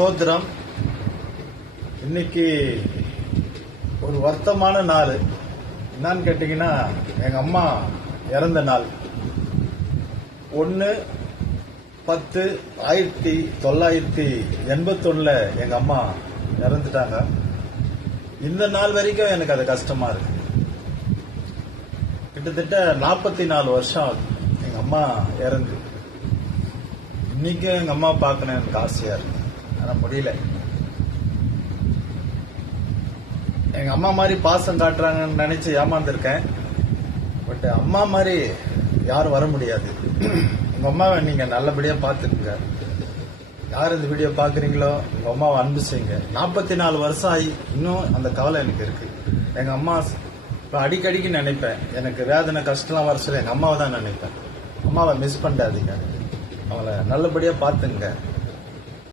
ஸ்தோத்திரம். இன்னைக்கு ஒரு வருத்தமான நாள். என்னன்னு கேட்டீங்கன்னா, எங்க அம்மா இறந்த நாள். 1/10/1981 எங்க அம்மா இறந்துட்டாங்க. இந்த நாள் வரைக்கும் எனக்கு அது கஷ்டமா இருக்கு. கிட்டத்தட்ட 44 வருஷம் ஆகுது எங்க அம்மா இறந்து. இன்னைக்கும் எங்க அம்மா பார்க்கணும் எனக்கு ஆசையா இருக்கு, ஆனா முடியல. எங்க அம்மா மாதிரி பாசம் காட்டுறாங்கன்னு நினைச்சு ஏமாந்துருக்கேன். பட் அம்மா மாதிரி யாரும் வர முடியாது. உங்க அம்மாவை நீங்க நல்லபடியா பாத்துக்குங்க. யார் இந்த வீடியோ பாக்குறீங்களோ உங்க அம்மாவை அன்பு செய்யுங்க. 44 வருஷம் ஆகி இன்னும் அந்த கவலை எனக்கு இருக்கு. எங்க அம்மா அடிக்கடிக்கு நினைப்பேன், எனக்கு வேதனை கஷ்டம்லாம் வர சொல்ல எங்க அம்மாவை தான் நினைப்பேன். அம்மாவை மிஸ் பண்ணாதீங்க, அவங்கள நல்லபடியா பாத்துங்க.